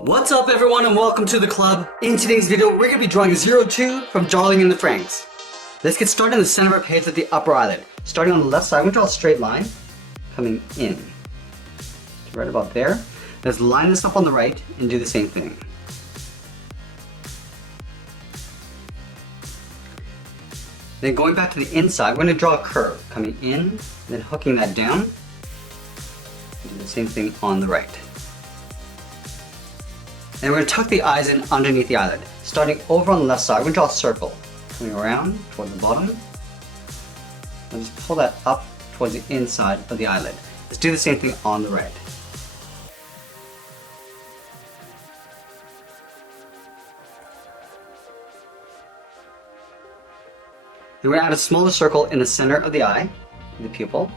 What's up everyone and welcome to the club. In today's video we're going to be drawing a 02 from Darling in the Franxx. Let's get started in the center of our page with the upper eyelid. Starting on the left side, we're going to draw a straight line coming in. Right about there. Let's line this up on the right and do the same thing. Then going back to the inside, we're going to draw a curve coming in, then hooking that down. Do the same thing on the right. And we're going to tuck the eyes in underneath the eyelid. Starting over on the left side, we're going to draw a circle coming around toward the bottom. And just pull that up towards the inside of the eyelid. Let's do the same thing on the right. Then we're going to add a smaller circle in the center of the eye, the pupil.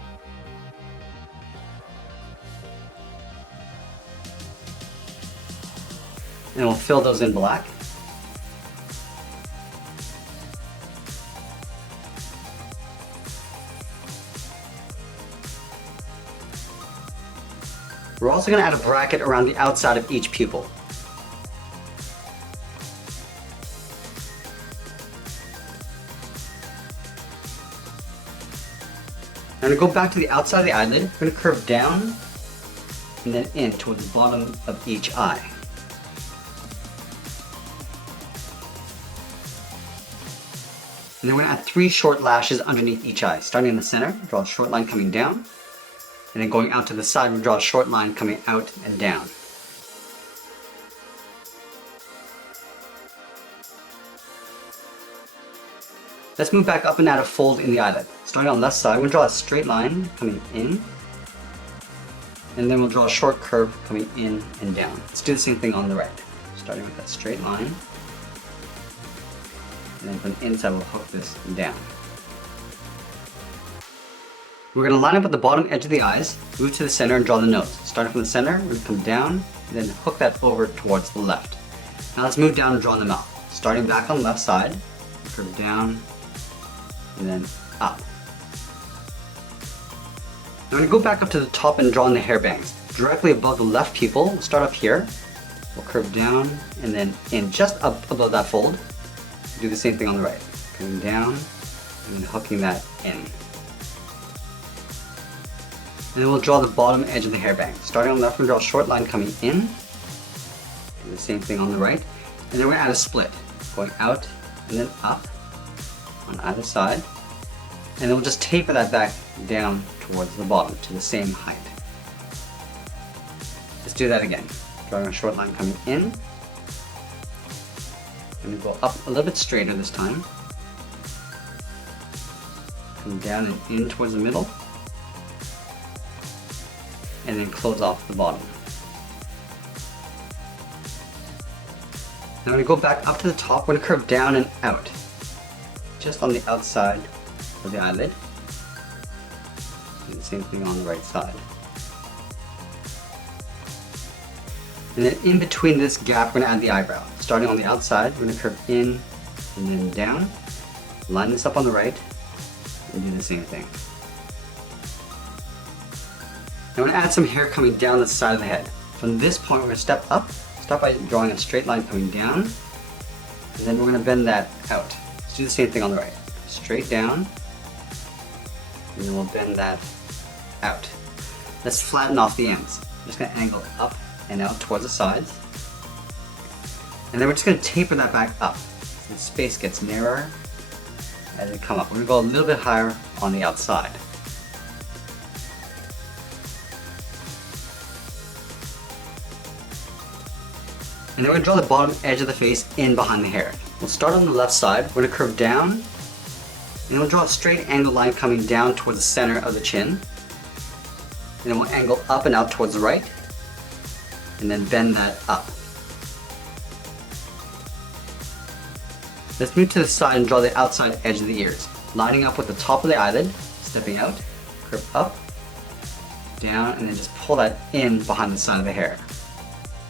And we'll fill those in black. We're also going to add a bracket around the outside of each pupil. I'm going to go back to the outside of the eyelid. We're going to curve down and then in towards the bottom of each eye. And then we're going to add 3 short lashes underneath each eye. Starting in the center, draw a short line coming down. And then going out to the side, we'll draw a short line coming out and down. Let's move back up and add a fold in the eyelid. Starting on the left side, we'll draw a straight line coming in. And then we'll draw a short curve coming in and down. Let's do the same thing on the right. Starting with that straight line. And then from the inside, we'll hook this down. We're going to line up at the bottom edge of the eyes, move to the center and draw the nose. Starting from the center, we're going to come down and then hook that over towards the left. Now let's move down and draw the mouth. Starting back on the left side, curve down and then up. Now I'm going to go back up to the top and draw in the hair bangs. Directly above the left pupil, we'll start up here. We'll curve down and then in just up above that fold. Do the same thing on the right. Coming down and then hooking that in. And then we'll draw the bottom edge of the hairbang. Starting on the left, we'll draw a short line coming in. Do the same thing on the right. And then we're going to add a split. Going out and then up on either side. And then we'll just taper that back down towards the bottom to the same height. Let's do that again. Drawing a short line coming in. And go up a little bit straighter this time. Come down and in towards the middle. And then close off the bottom. Now when we go back up to the top, we're going to curve down and out. Just on the outside of the eyelid. Do the same thing on the right side. And then in between this gap, we're going to add the eyebrow. Starting on the outside, we're going to curve in and then down. Line this up on the right and do the same thing. Now I'm going to add some hair coming down the side of the head. From this point, we're going to step up. Start by drawing a straight line coming down. And then we're going to bend that out. Let's do the same thing on the right. Straight down. And then we'll bend that out. Let's flatten off the ends. I'm just going to angle up and out towards the sides. And then we're just going to taper that back up. So the space gets narrower as we come up. We're going to go a little bit higher on the outside. And then we're going to draw the bottom edge of the face in behind the hair. We'll start on the left side. We're going to curve down. And then we'll draw a straight angled line coming down towards the center of the chin. And then we'll angle up and out towards the right. And then bend that up. Let's move to the side and draw the outside edge of the ears. Lining up with the top of the eyelid, stepping out, curve up, down, and then just pull that in behind the side of the hair.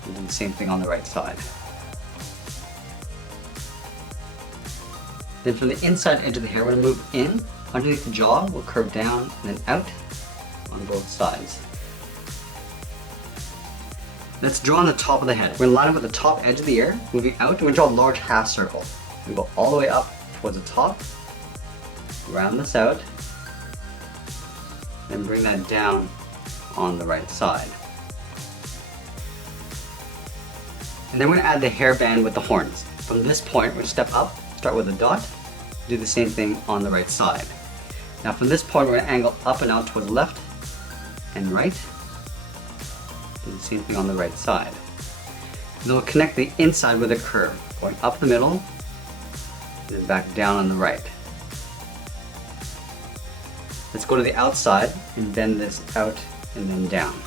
And do the same thing on the right side. Then from the inside edge of the hair, we're going to move in. Underneath the jaw, we'll curve down and then out on both sides. Let's draw on the top of the head. We're gonna line up with the top edge of the ear, moving out, and we're gonna draw a large half circle. We go all the way up towards the top, round this out, then bring that down on the right side. And then we're gonna add the hairband with the horns. From this point, we're gonna step up, start with a dot, do the same thing on the right side. Now from this point, we're gonna angle up and out towards the left and right. Do the same thing on the right side. Then we'll connect the inside with a curve, going up the middle, and then back down on the right. Let's go to the outside and bend this out and then down.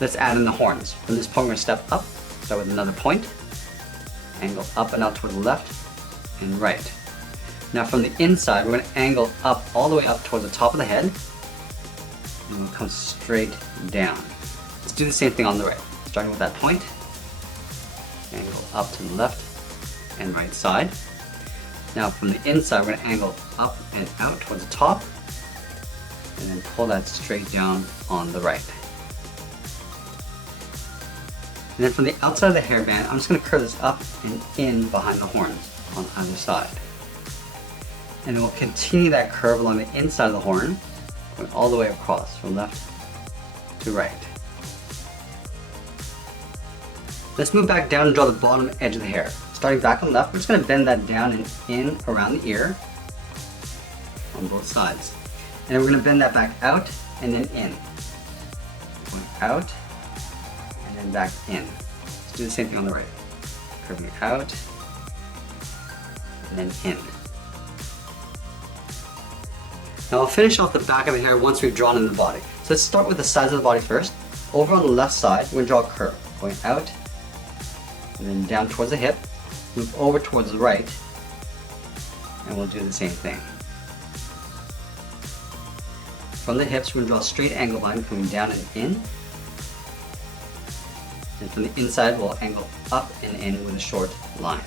Let's add in the horns. From this point, we're going to step up, start with another point, angle up and out toward the left and right. Now from the inside, we're going to angle up all the way up towards the top of the head, and we'll come straight down. Let's do the same thing on the right. Starting with that point, angle up to the left and right side. Now from the inside, we're going to angle up and out towards the top, and then pull that straight down on the right. And then from the outside of the hairband, I'm just going to curve this up and in behind the horns on either side. And then we'll continue that curve along the inside of the horn, going all the way across from left to right. Let's move back down and draw the bottom edge of the hair. Starting back on the left, we're just going to bend that down and in around the ear on both sides. And then we're going to bend that back out and then in. Going out and then back in. Let's do the same thing on the right. Curving out and then in. Now I'll finish off the back of the hair once we've drawn in the body. So let's start with the sides of the body first. Over on the left side, we're going to draw a curve. Going out and then down towards the hip. Move over towards the right, and we'll do the same thing. From the hips, we're going to draw a straight angle line coming down and in. And from the inside, we'll angle up and in with a short line.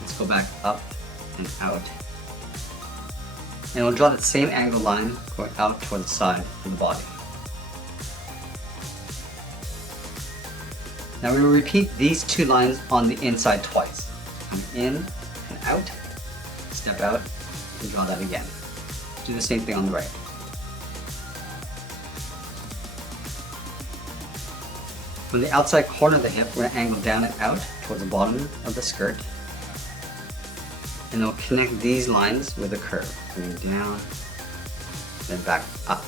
Let's go back up and out. And we'll draw that same angle line going out toward the side of the body. Now we're going to repeat these two lines on the inside twice. Come in and out, step out, and draw that again. Do the same thing on the right. From the outside corner of the hip, we're going to angle down and out towards the bottom of the skirt. And then we'll connect these lines with a curve, going down, then back up.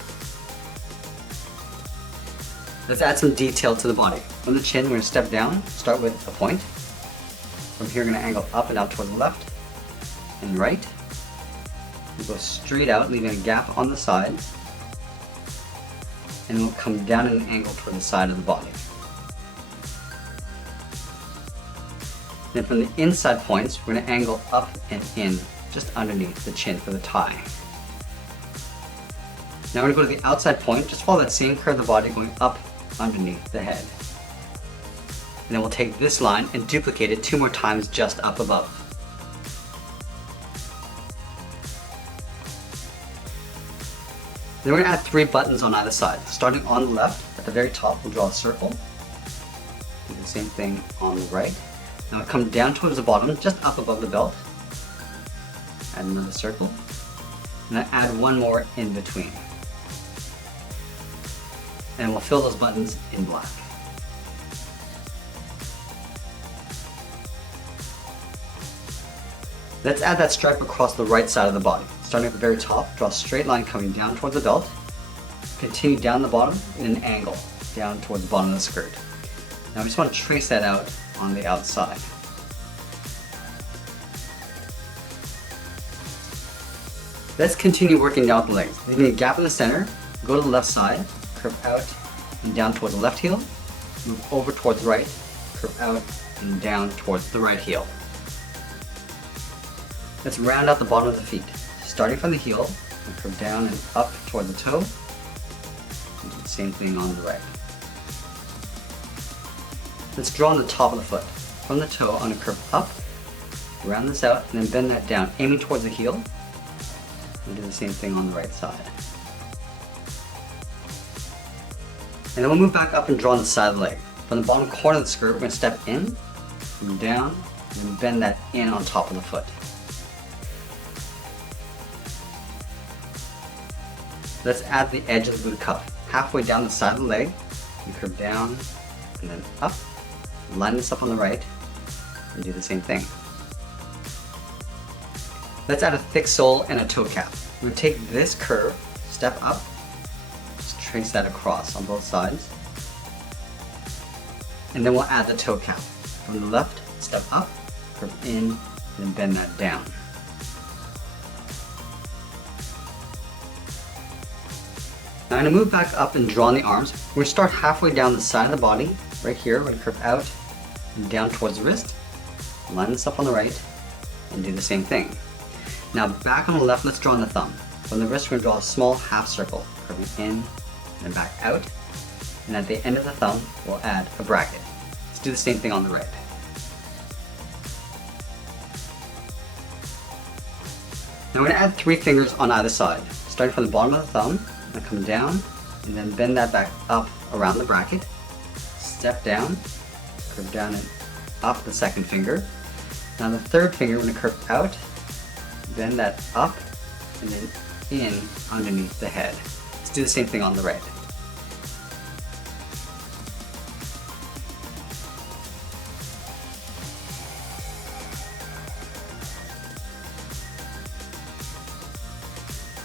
Let's add some detail to the body. From the chin, we're going to step down, start with a point. From here, we're going to angle up and out toward the left and right. We'll go straight out, leaving a gap on the sides. And we'll come down at an angle toward the side of the body. Then from the inside points, we're going to angle up and in, just underneath the chin for the tie. Now we're going to go to the outside point, just follow that same curve of the body going up underneath the head. And then we'll take this line and duplicate it 2 more times just up above. Then we're going to add 3 buttons on either side. Starting on the left, at the very top, we'll draw a circle. Do the same thing on the right. Now we'll come down towards the bottom, just up above the belt. Add another circle. And then add 1 more in between. And we'll fill those buttons in black. Let's add that stripe across the right side of the body. Starting at the very top, draw a straight line coming down towards the belt. Continue down the bottom in an angle, down towards the bottom of the skirt. Now we just want to trace that out on the outside. Let's continue working down the legs. Leaving a gap in the center, go to the left side, curve out and down towards the left heel, move over towards the right, curve out and down towards the right heel. Let's round out the bottom of the feet. Starting from the heel, we'll curve down and up toward the toe, and do the same thing on the right. Let's draw on the top of the foot. From the toe, I'm going to curve up, round this out, and then bend that down, aiming towards the heel, and do the same thing on the right side. And then we'll move back up and draw on the side of the leg. From the bottom corner of the skirt, we're going to step in, and down, and bend that in on top of the foot. Let's add the edge of the boot cuff. Halfway down the side of the leg, and curve down, and then up. Line this up on the right, and do the same thing. Let's add a thick sole and a toe cap. We're going to take this curve, step up, just trace that across on both sides. And then we'll add the toe cap. From the left, step up, curve in, and then bend that down. Now I'm going to move back up and draw on the arms. We're going to start halfway down the side of the body, right here. We're going to curve out and down towards the wrist. Line this up on the right, and do the same thing. Now back on the left, let's draw on the thumb. From the wrist, we're going to draw a small half circle, curving in and back out. And at the end of the thumb, we'll add a bracket. Let's do the same thing on the right. Now we're going to add 3 fingers on either side. Starting from the bottom of the thumb, I'm going to come down, and then bend that back up around the bracket. Step down, curve down and up the second finger. Now the third finger, we're going to curve out, bend that up, and then in underneath the head. Let's do the same thing on the right.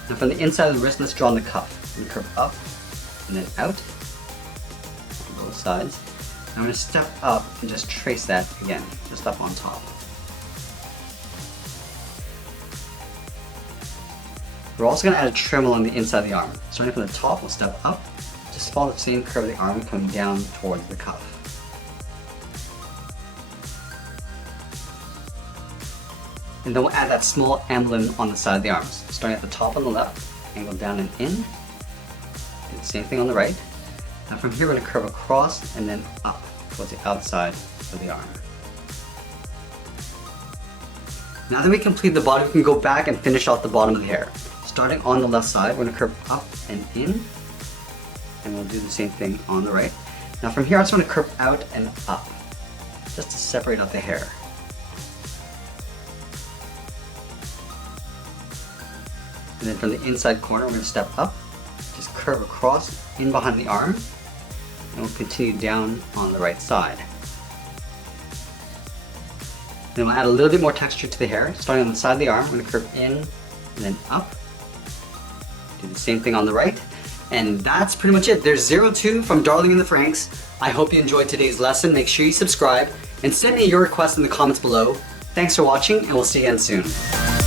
Now from the inside of the wrist, let's draw on the cuff. We curve up and then out on both sides. I'm going to step up and just trace that again, just up on top. We're also going to add a trim along the inside of the arm. Starting from the top, we'll step up, just follow the same curve of the arm coming down towards the cuff. And then we'll add that small emblem on the side of the arms. Starting at the top on the left, angle down and in. Do the same thing on the right. Now from here we're going to curve across and then up towards the outside of the arm. Now that we complete the body, we can go back and finish off the bottom of the hair. Starting on the left side, we're going to curve up and in. And we'll do the same thing on the right. Now from here I just want to curve out and up, just to separate out the hair. And then from the inside corner, we're going to step up, just curve across, in behind the arm, and we'll continue down on the right side. Then we'll add a little bit more texture to the hair. Starting on the side of the arm, we're going to curve in and then up. Do the same thing on the right. And that's pretty much it. There's 02 from Darling and the Franxx. I hope you enjoyed today's lesson. Make sure you subscribe and send me your requests in the comments below. Thanks for watching, and we'll see you again soon.